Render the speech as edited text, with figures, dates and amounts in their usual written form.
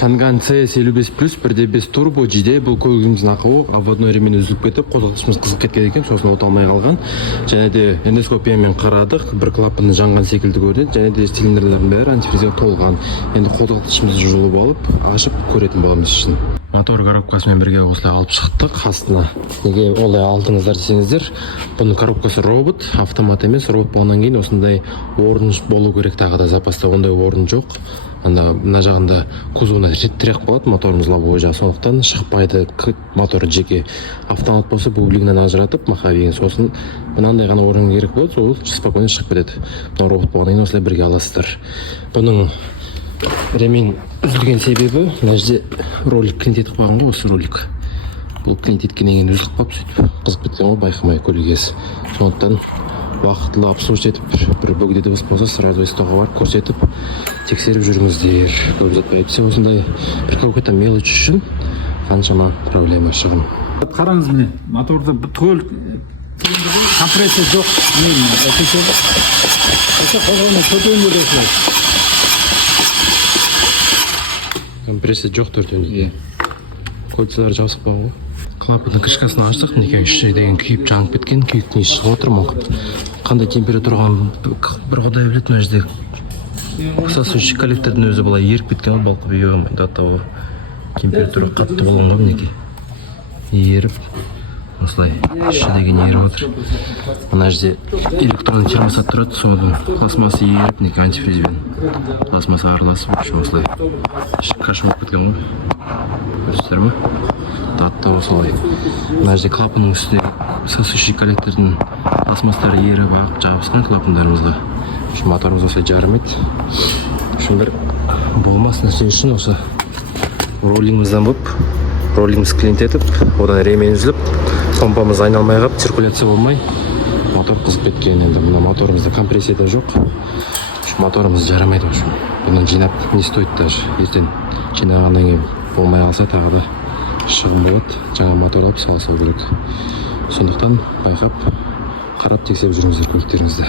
Чанган CS55 плюс 1.5 турбо жиде бұл көлігіміздің ақауы аводной ремень үзіліп кетіп, қозғалтқышымыз қызып кеткен екен, сосын от алмай қалған. Және де эндоскопиямен қарадық, бір клапаны жанған секілді көрінеді, және де цилиндрлердің бәрі антифризге толған. Енді қозғалтқышымызды жұлып алып, ашып көретін боламыз ішін. Мотор коробкасымен бірге осылай алып шықтық. Астына неге олай алдыңыздар десеңіздер, бұның коробкасы робот, автомат емес, робот болғаннан кейін осындай орын болу керек, тағы да запаста ондай орын жоқ. Анда мына жағында кузовына тірек болады, моторымыз лобовой жағы, сондықтан шықпайды. Мотор жеке автомат болса бублигінен ажыратып, маховигін, сосын мынандай ғана орын керек болады, сол спокойно шығып кетеді. Мына робот болғаннан кейін осылай бірге аласыздар. Бұның ремень үзілген себебі, мына жерде ролик клинит етіп қойған ғой, осы ролик. Бұл клинит еткеннен кейін үзіліп қалып, сөйтіп қызып кеткен ғой, байқамай көлік иесі. Сондықтан уақытылы обслуживать етіп, бір бөгде дыбыс болса, сразу стоға барып көрсетіп, тексеріп жүріңіздер. Көп ұзатпай етсе, осындай бір какой-то мелочь үшін қаншама проблема шығын. Қараңыз міне, моторда түгел компрессия жоқ. Компрессия жоқ төртеуінде. Кольцалар жабысып қалған ғой. Клапанның крышкасын аштық, мінекей іші деген күйіп жанып кеткен, күйіктің иісі шығып отыр ма? Қандай температураға бір құдай біледі, мына жерде всасывающий коллектордың өзі былай еріп кеткен ғой, балқып үй алмайды, оттого температура қатты болған ғой, мінекей еріп, осылай іші деген еріп отыр. Мына жерде электронный термостат тұрады, соның пластмасы еріп, мінекей антифризбен пластмасы араласып, осылай каша болып кеткен ғой, көрсіздер ме? Татты осылай. Мына жерде клапанның үстінде всасывающий коллектордың пластмастары еріп ағып жабысқан клапандарымызға. Моторымыз осылай жарымайды. Бір болмас нәрсе үшін осы роллингімізден болып, роллингіміз клинит етіп, одан ремень үзіліп, помпамыз айналмай қалып, циркуляция болмай, мотор қызып кеткен. Енді мына моторымызда компрессия да жоқ. Моторымыз жарамайды. Бұны жинап не стоит даже. Ертең жинағаннан кейін болмай қалса, тағы да шығын болады. Жаңа мотор алып салса керек. Сондықтан байқап, қарап тексеріп жүріңіздер көліктеріңізді.